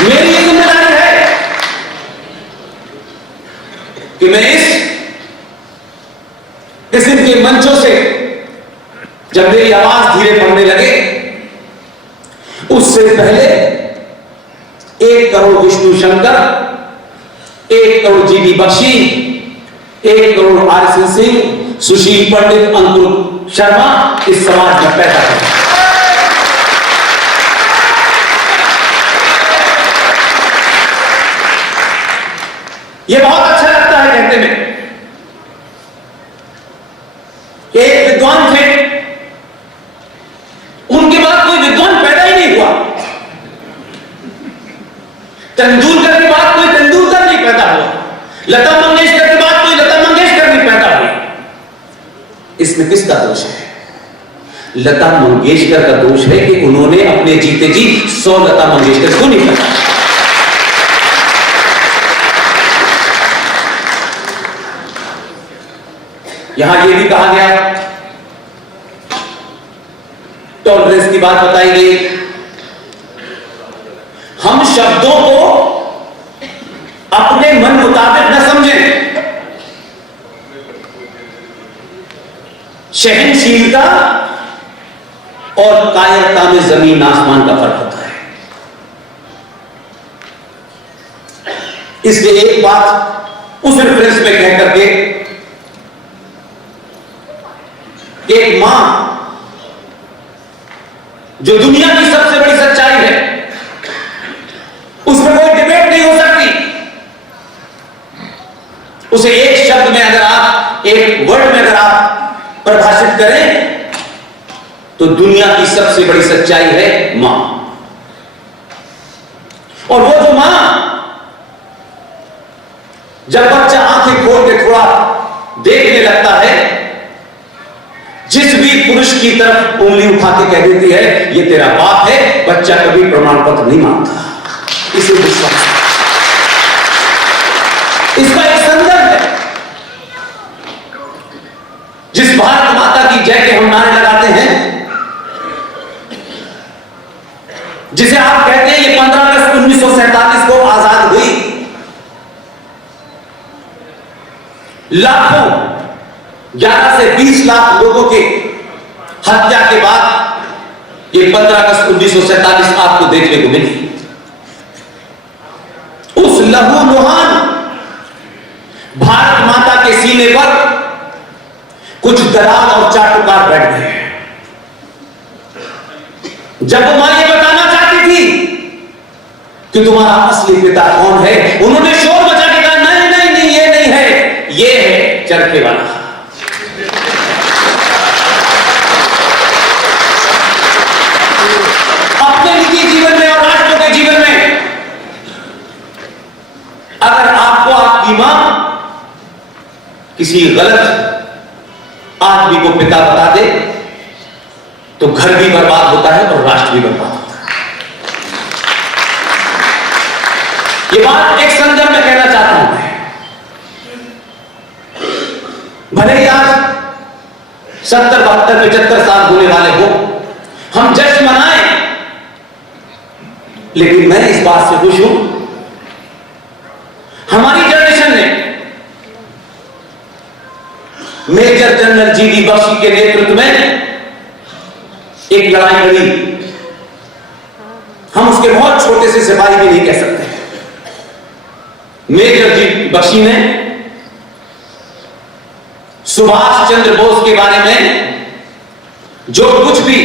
मेरी ये जिम्मेदारी है कि मैं इस किस्म के मंचों से जब मेरी आवाज धीरे पड़ने लगे, उससे पहले 1 करोड़ विष्णु शंकर, 1 करोड़ जीडी बख्शी, 1 करोड़ आरएसएन सिंह, सुशील पंडित, अंकुर शर्मा इस समाज में पैदा कर। यह बहुत अच्छा लगता है कहते में। एक विद्वान थे, उनके बाद कोई विद्वान पैदा ही नहीं हुआ। तेंदुलकर के बाद कोई तेंदुलकर नहीं पैदा हुआ। लता मंगेशकर के बाद कोई लता मंगेशकर नहीं पैदा हुई। इसमें किसका दोष है? लता मंगेशकर का दोष है कि उन्होंने अपने जीते जी 100 लता मंगेशकर को नहीं पैदा। यहां यह भी कहा गया, टॉलरेंस की बात बताई गई। हम शब्दों को अपने मन मुताबिक न समझें। सहनशीलता और कायरता में जमीन आसमान का फर्क होता है। इसलिए एक बात उस रेफरेंस में कह करके, एक मां जो दुनिया की सबसे बड़ी सच्चाई है, उसमें कोई डिबेट नहीं हो सकती। उसे एक शब्द में अगर आप, एक वर्ड में अगर आप परिभाषित करें तो दुनिया की सबसे बड़ी सच्चाई है मां। और वो जो मां जब बच्चा आंखें खोल के थोड़ा देखने लगता है, जिस भी पुरुष की तरफ उंगली उठा के कह देती है ये तेरा बाप है, बच्चा कभी प्रमाण पत्र नहीं मांगता। इसे विश्वास, इसका एक संदर्भ है। जिस भारत माता की जय के हम नारे लगाते हैं, जिसे आप कहते हैं ये 15 अगस्त 1947 को आजाद हुई, लाखों 11 से 20 लाख लोगों के हत्या के बाद ये 15 अगस्त 1947 आपको देखने को मिली। उस लहूलुहान भारत माता के सीने पर कुछ दलाल और चाटुकार बैठ गए। जब वो मां ये बताना चाहती थी कि तुम्हारा असली पिता कौन है, उन्होंने शोर मचा के कहा नहीं नहीं नहीं, ये नहीं है, ये है चरखे वाला। अपने निजी जीवन में और राष्ट्र के जीवन में अगर आपको आपकी मां किसी गलत आदमी को पिता बता दे तो घर भी बर्बाद होता है और राष्ट्र भी बर्बाद होता है। ये बात एक संदर्भ में कहना चाहता हूं मैं। भले ही आज 70, 72, 75 साल होने वाले हो, हम जश्न मनाएं, लेकिन मैं इस बात से खुश हूं, हमारी जनरेशन ने मेजर जनरल जीडी बख्शी के नेतृत्व में एक लड़ाई लड़ी। हम उसके बहुत छोटे से सिपाही भी नहीं कह सकते। मेजर जीडी बख्शी ने सुभाष चंद्र बोस के बारे में जो कुछ भी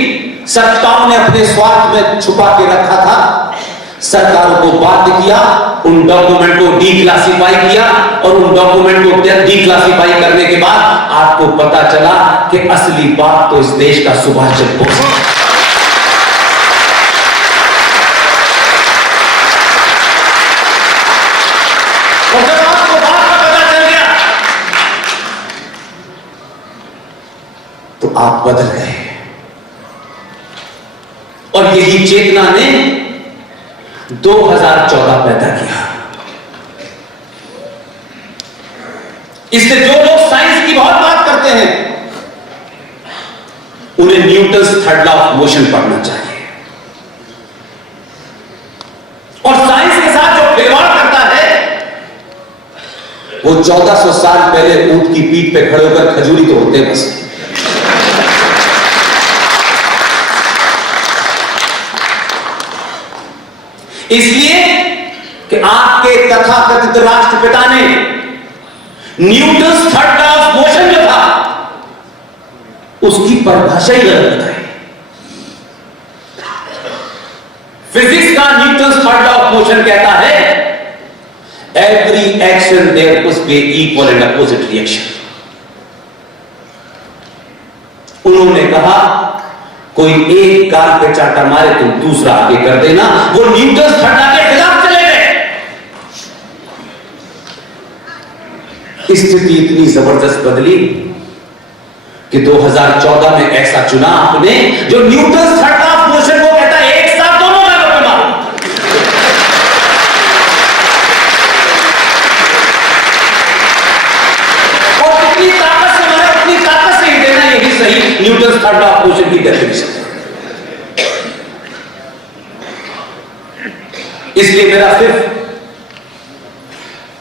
सत्ताओं ने अपने स्वार्थ में छुपा के रखा था, सरकारों को बाध्य किया, उन डॉक्यूमेंट को डीक्लासिफाई किया, और उन डॉक्यूमेंट को डीक्लासिफाई करने के बाद आपको पता चला कि असली बात तो इस देश का सुभाष चंद्र बोस है। और जब आपको बात का पता चल गया तो आप बदल गए। और यही चेतना ने 2014 पैदा किया। इससे जो लोग साइंस की बहुत बात करते हैं, उन्हें Newton's third law of motion पढ़ना चाहिए। और साइंस वो 1400 साल पहले ऊंट की पीठ पे खड़े होकर खजूरी तो होते बस। इसलिए कि आपके तथाकथित राष्ट्रपिता ने Newton third law of motion जो था उसकी परिभाषा ही गलत बताई। फिजिक्स का Newton third law of motion कहता है every action there must be equal and opposite reaction. उन्होंने कहा कोई एक कार पे चाटा मारे तुम दूसरा आगे कर देना, वो न्यूटन थर्ड लॉ के खिलाफ चले गए। स्थिति इतनी जबरदस्त बदली कि 2014 में ऐसा चुना आपने जो Newton third law of motion को कहता है एक साथ दोनों गालों पे मारो। और कितनी ताकत से मारे उतनी ताकत से ही देना, यही सही Newton third law of motion की डेफिनेशन है। इसलिए मेरा सिर्फ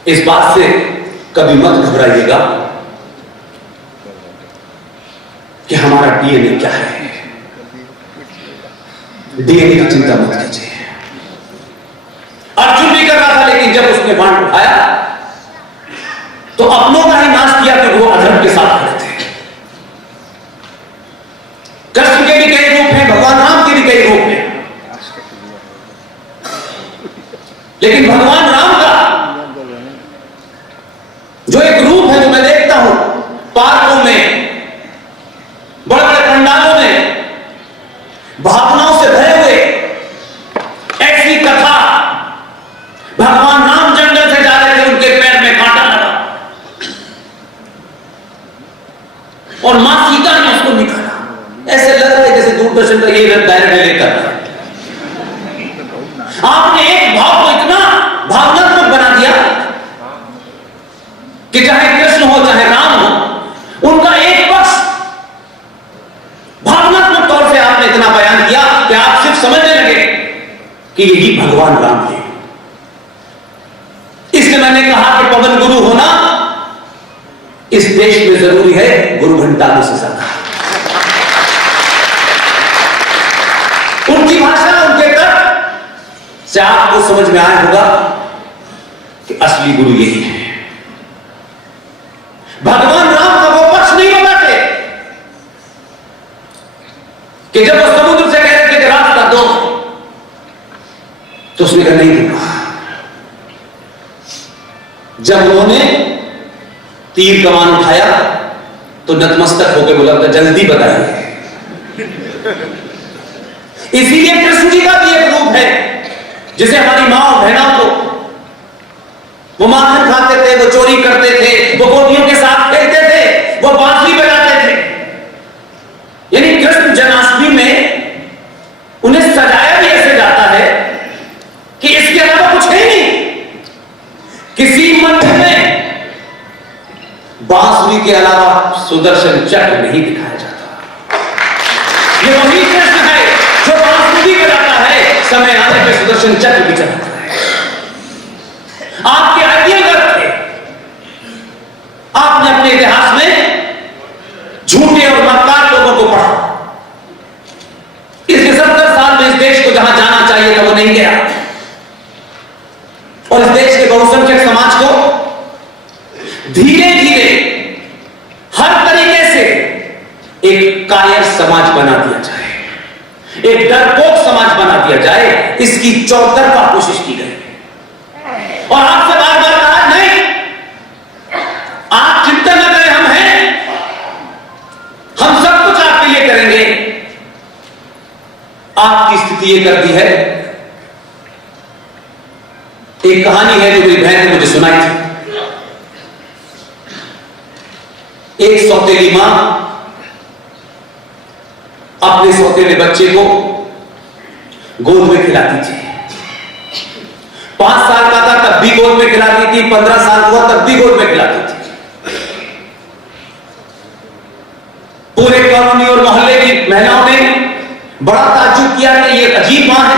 इस बात से कभी मत घबराइएगा कि हमारा डीएनए क्या है। डीएनए की चिंता मत कीजिए। अर्जुन भी कर रहा था, लेकिन जब उसने बाण उठाया तो अपनों का ही नाश किया कि वो अधर्म के साथ खड़े थे। कृष्ण के भी कई रूप हैं, भगवान राम के भी कई रूप हैं, लेकिन भगवान राम का जो एक रूप है जो मैं देखता हूं पार्कों में, बड़े बड़े पंडालों में, भावनाओं से भरे हुए, ऐसी कथा भगवान राम जंगल से जा रहे थे, उनके पैर में कांटा लगा और मां सीता ने उसको निकाला। ऐसे लग रहा है जैसे दूरदर्शन का ये दायरे में लेकर आपने एक भाव को इतना भावनात्मक बना दिया कि चाहे कृष्ण हो चाहे राम हो, उनका एक पक्ष भावनात्मक तौर से आपने इतना बयान किया कि आप सिर्फ समझने लगे कि यही भगवान राम है। इसलिए मैंने कहा कि पवन गुरु होना इस देश में जरूरी है, गुरु घंटा से ज्यादा। उनकी भाषा, उनके तर्क से आपको समझ में आया होगा कि असली गुरु यही है। भगवान राम का वो पक्ष नहीं बताते कि जब वो समुद्र से कह रहे थे कि रास्ता दो, तो उसने कहा नहीं दूंगा। जब उन्होंने तीर कमान उठाया तो नतमस्तक होकर बोला था जल्दी बताइए। इसीलिए कृष्ण जी का भी एक रूप है जिसे हमारी मां और बहनों को, वो माखन खाते थे, वो चोरी करते थे, वो गोपियों के साथ खेलते थे, वो बांसुरी बजाते थे। यानी कृष्ण जन्माष्टमी में उन्हें सजाया भी ऐसे जाता है कि इसके अलावा कुछ है नहीं। किसी मंदिर में बांसुरी के अलावा सुदर्शन चक्र नहीं दिखाया जाता। ये वही कृष्ण है जो बांसुरी बजाता है, समय आने पे सुदर्शन चक्र भी चलाता है। आपके आइडियल गलत थे। आपने अपने इतिहास में झूठे और मक्कार लोगों को पढ़ा। इसके 70 साल में इस देश को जहां जाना चाहिए था वो नहीं गया, और इस देश के बहुसंख्यक समाज को धीरे धीरे हर तरीके से एक कायर समाज बना दिया जाए, एक डरपोक समाज बना दिया जाए, इसकी चौतरफा कोशिश की गई। और आपसे बार बार कहा नहीं, आप चिंता न करें, हम हैं, हम सब कुछ आपके लिए करेंगे। आपकी स्थिति ये कर दी है। एक कहानी है जो मेरी बहन ने मुझे सुनाई थी। एक सौतेली मां अपने सौतेले बच्चे को गोद में खिलाती थी। 5 साल का था तब भी गोद में खिलाती थी, 15 साल हुआ तब भी गोद में खिलाती थी। पूरे कॉलोनी और मोहल्ले की महिलाओं ने बड़ा ताज्जुब किया कि ये अजीब मां है।